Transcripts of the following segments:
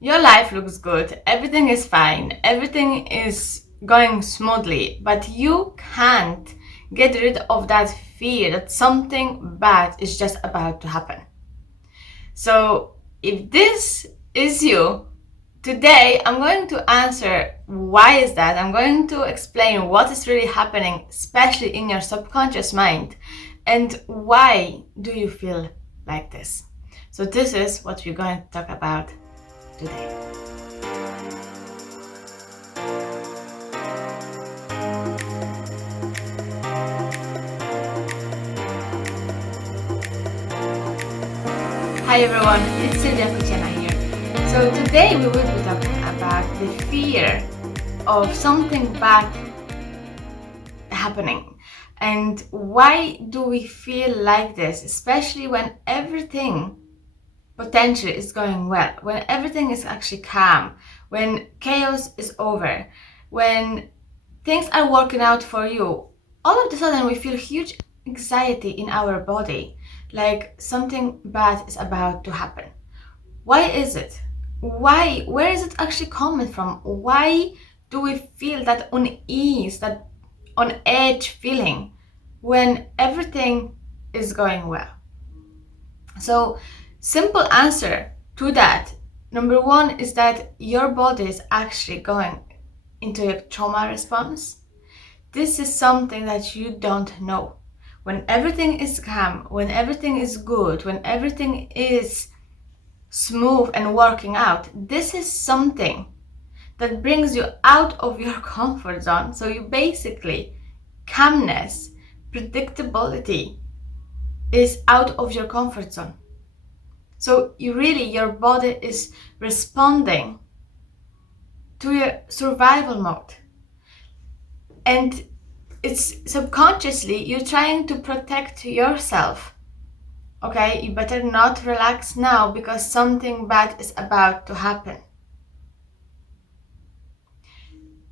Your life looks good, everything is fine, everything is going smoothly, but you can't get rid of that fear that something bad is just about to happen. So, if this is you, today I'm going to answer why is that. I'm going to explain what is really happening, especially in your subconscious mind, and why do you feel like this. So this is what we're going to talk about today. Hi everyone, it's Sylwia here. So today we will be talking about the fear of something bad happening. And why do we feel like this, especially when everything potentially is going well, when everything is actually calm, when chaos is over, when things are working out for you. All of a sudden we feel huge anxiety in our body, like something bad is about to happen. Why is it? Where is it actually coming from? Why do we feel that unease, that on edge feeling when everything is going well? So, simple answer to that. Number one is that your body is actually going into a trauma response. This is something that you don't know. When everything is calm, when everything is good, when everything is smooth and working out, this is something that brings you out of your comfort zone. So you basically, calmness, predictability is out of your comfort zone. So your body is responding to your survival mode. And it's subconsciously you're trying to protect yourself. Okay, you better not relax now because something bad is about to happen.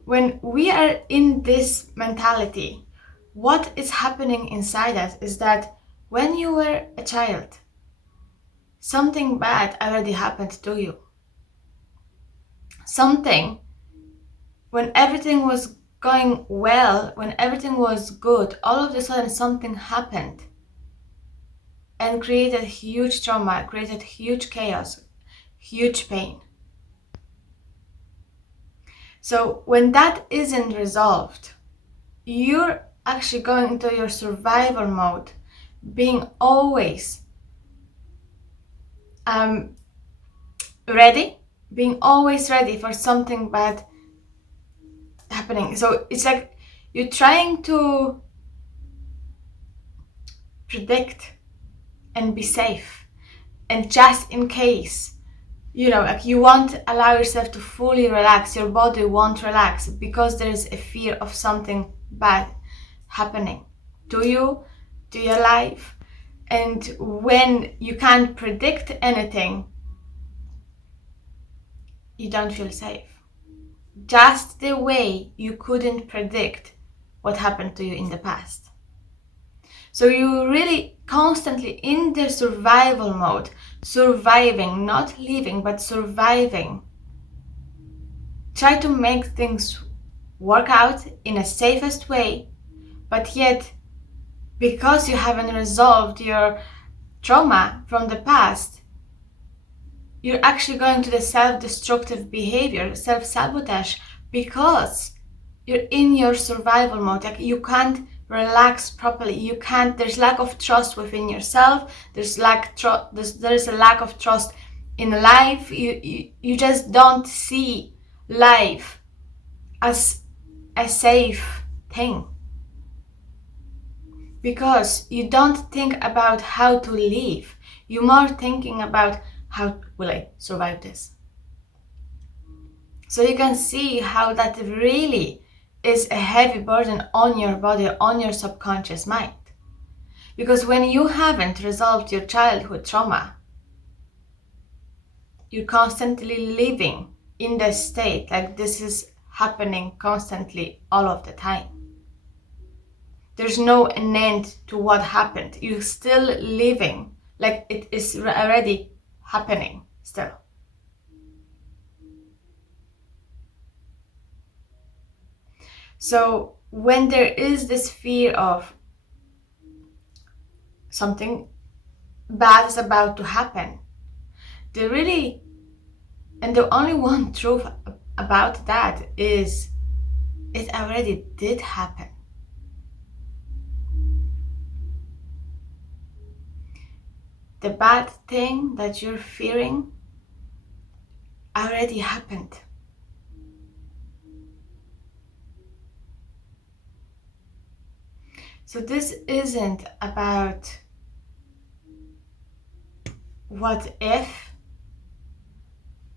When we are in this mentality, what is happening inside us is that when you were a child, something bad already happened to you. Something, when everything was going well, when everything was good, all of a sudden something happened and created huge trauma, created huge chaos, huge pain. So when that isn't resolved, you're actually going into your survival mode, being always ready, being always ready for something bad happening. So it's like you're trying to predict and be safe, and just in case, like you won't allow yourself to fully relax, your body won't relax because there is a fear of something bad happening to you, to your life. And when you can't predict anything, you don't feel safe. Just the way you couldn't predict what happened to you in the past. So you're really constantly in the survival mode, surviving, not living, but surviving. Try to make things work out in a safest way, but yet, because you haven't resolved your trauma from the past, you're actually going to the self-destructive behavior, self-sabotage, because you're in your survival mode. Like you can't relax properly. There's lack of trust within yourself. There's a lack of trust in life. You just don't see life as a safe thing. Because you don't think about how to live. You're more thinking about how will I survive this. So you can see how that really is a heavy burden on your body, on your subconscious mind. Because when you haven't resolved your childhood trauma, you're constantly living in the state like this is happening constantly all of the time. There's no end to what happened. You're still living like it is already happening still. So when there is this fear of something bad is about to happen, the only one truth about that is it already did happen. The bad thing that you're fearing already happened. So this isn't about what if,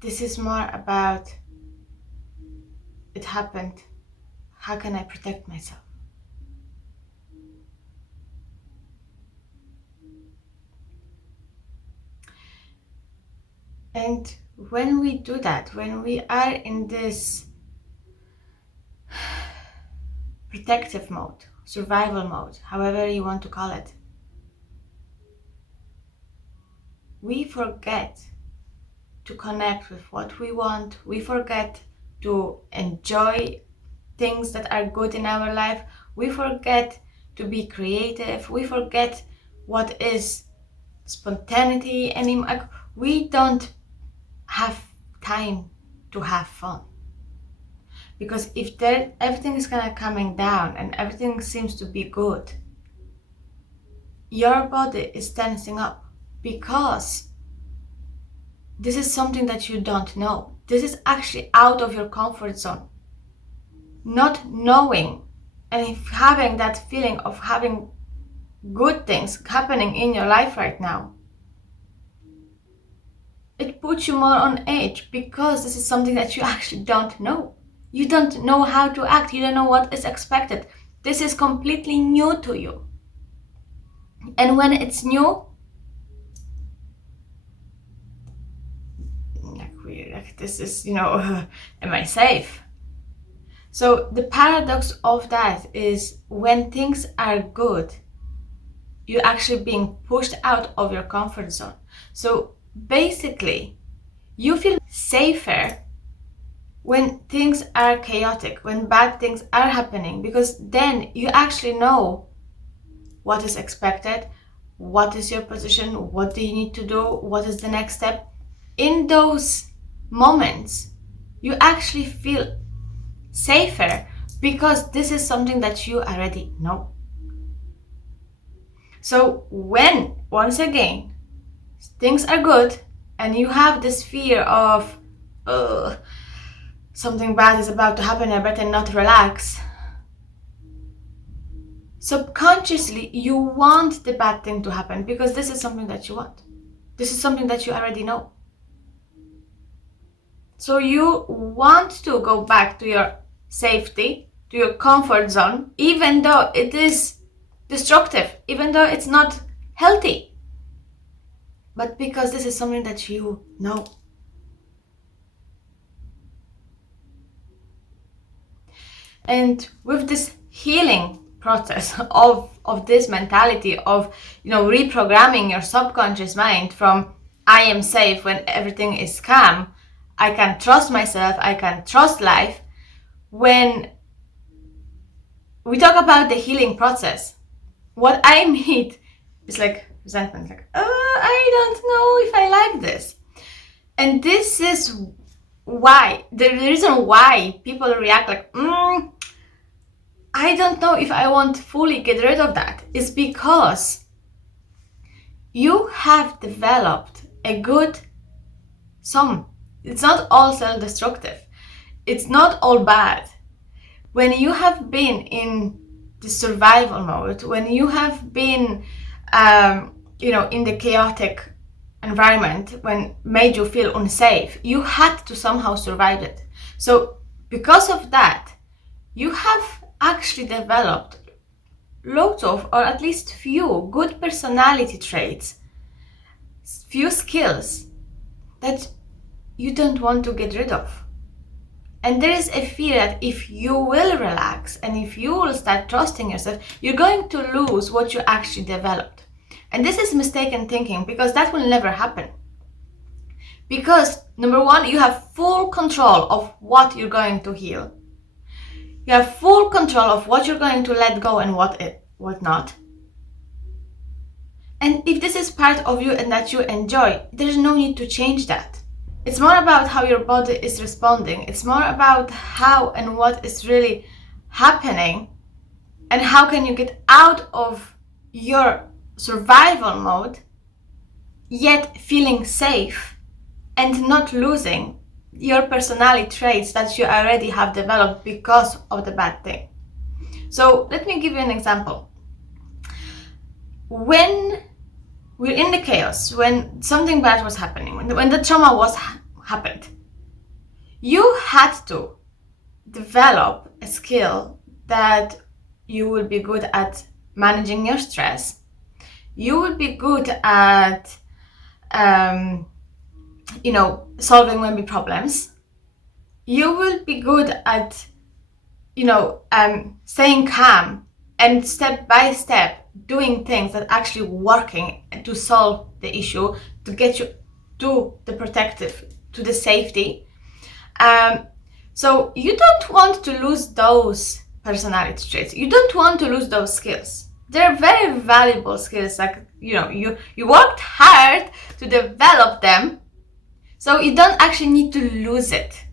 this is more about it happened. How can I protect myself? And when we do that, when we are in this protective mode, survival mode, however you want to call it, we forget to connect with what we want. We forget to enjoy things that are good in our life. We forget to be creative. We forget what is spontaneity anymore. We don't have time to have fun. Because if everything is kind of coming down and everything seems to be good, your body is tensing up because this is something that you don't know. This is actually out of your comfort zone. Not knowing and having that feeling of having good things happening in your life right now, it puts you more on edge because this is something that you actually don't know. You don't know how to act. You don't know what is expected. This is completely new to you. And when it's new, this is, am I safe? So the paradox of that is when things are good, you're actually being pushed out of your comfort zone. So basically, you feel safer when things are chaotic, when bad things are happening, because then you actually know what is expected, what is your position, what do you need to do, what is the next step. In those moments, you actually feel safer because this is something that you already know. So when, once again, things are good and you have this fear of something bad is about to happen, I better not relax, subconsciously you want the bad thing to happen because this is something that you want. This is something that you already know. So you want to go back to your safety, to your comfort zone, even though it is destructive, even though it's not healthy. But because this is something that you know. And with this healing process of this mentality of, reprogramming your subconscious mind from I am safe when everything is calm, I can trust myself, I can trust life. When we talk about the healing process, what I meet is like resentment, like, I don't know if I like this. And this is why, the reason why people react like, I don't know if I want to fully get rid of that, is because you have developed a good it's not all self-destructive. It's not all bad. When you have been in the survival mode, when you have been, in the chaotic environment, when made you feel unsafe, you had to somehow survive it. So because of that, you have actually developed loads of, or at least few, good personality traits, few skills that you don't want to get rid of. And there is a fear that if you will relax and if you will start trusting yourself, you're going to lose what you actually developed. And this is mistaken thinking, because that will never happen. Because number one, you have full control of what you're going to heal. You have full control of what you're going to let go and what not. And if this is part of you and that you enjoy, there's no need to change that. It's more about how your body is responding. It's more about how and what is really happening, and how can you get out of your survival mode, yet feeling safe and not losing your personality traits that you already have developed because of the bad thing. So let me give you an example. When we're in the chaos, when something bad was happening, when the trauma happened, you had to develop a skill that you will be good at managing your stress. You will be good at solving maybe problems. You will be good at staying calm and step by step doing things that actually working to solve the issue, to get you to the protective, to the safety. So you don't want to lose those personality traits. You don't want to lose those skills. They're very valuable skills. Like, you worked hard to develop them, so you don't actually need to lose it.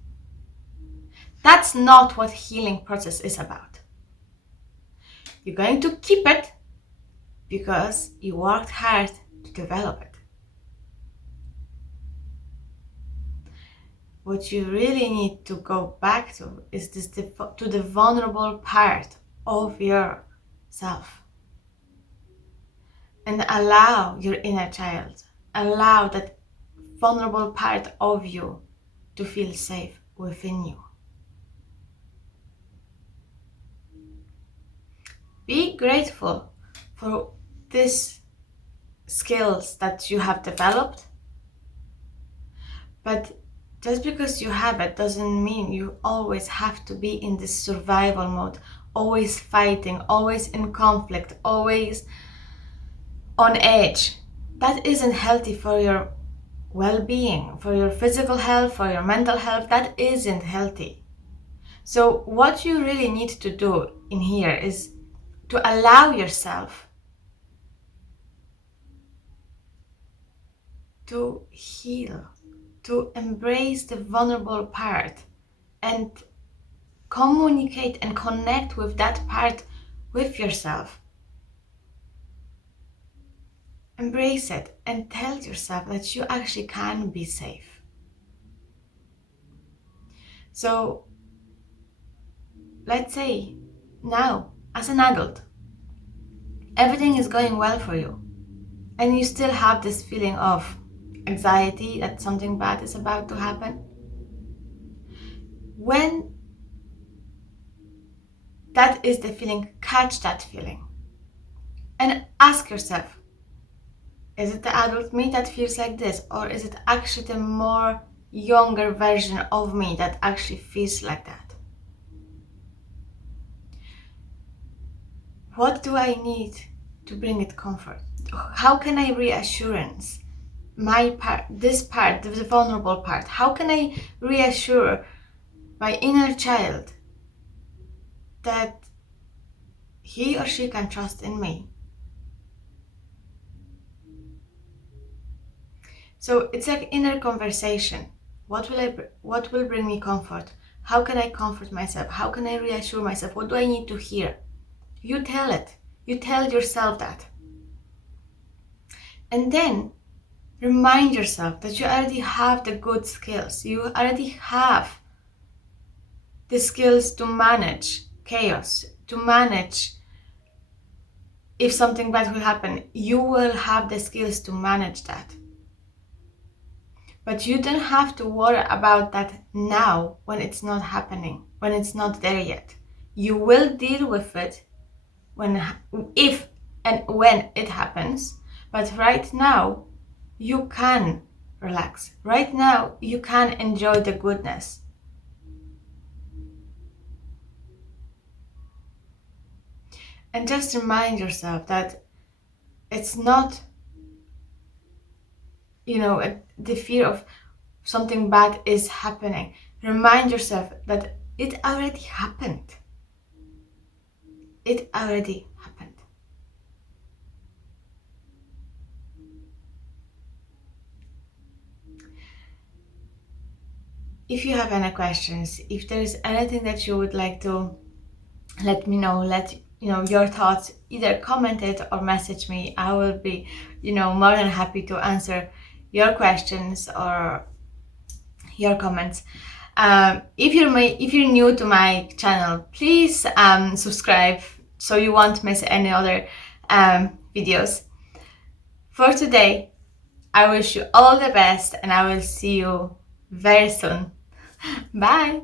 That's not what healing process is about. You're going to keep it because you worked hard to develop it. What you really need to go back to is to the vulnerable part of yourself. And allow your inner child, allow that vulnerable part of you to feel safe within you. Be grateful for these skills that you have developed, but just because you have it doesn't mean you always have to be in this survival mode, always fighting, always in conflict, always on edge. That isn't healthy for your well-being, for your physical health, for your mental health. That isn't healthy. So what you really need to do in here is to allow yourself to heal, to embrace the vulnerable part and communicate and connect with that part with yourself. Embrace it and tell yourself that you actually can be safe. So let's say now, as an adult, everything is going well for you, and you still have this feeling of anxiety that something bad is about to happen. When that is the feeling, catch that feeling and ask yourself, is it the adult me that feels like this, or is it actually the more younger version of me that actually feels like that? What do I need to bring it comfort? How can I reassurance my part, this part, the vulnerable part? How can I reassure my inner child that he or she can trust in me? So it's like inner conversation. What will bring me comfort? How can I comfort myself? How can I reassure myself? What do I need to hear? You tell it. You tell yourself that. And then remind yourself that you already have the good skills. You already have the skills to manage chaos, to manage if something bad will happen. You will have the skills to manage that. But you don't have to worry about that now when it's not happening, when it's not there yet. You will deal with it if and when it happens. But right now, you can relax. Right now, you can enjoy the goodness. And just remind yourself that it's not, the fear of something bad is happening. Remind yourself that it already happened. it already happened. If you have any questions, if there is anything that you would like to let me know, let your thoughts, either comment it or message me. I will be more than happy to answer your questions or your comments. If you're new to my channel, please subscribe so you won't miss any other videos. For today, I wish you all the best and I will see you very soon. Bye.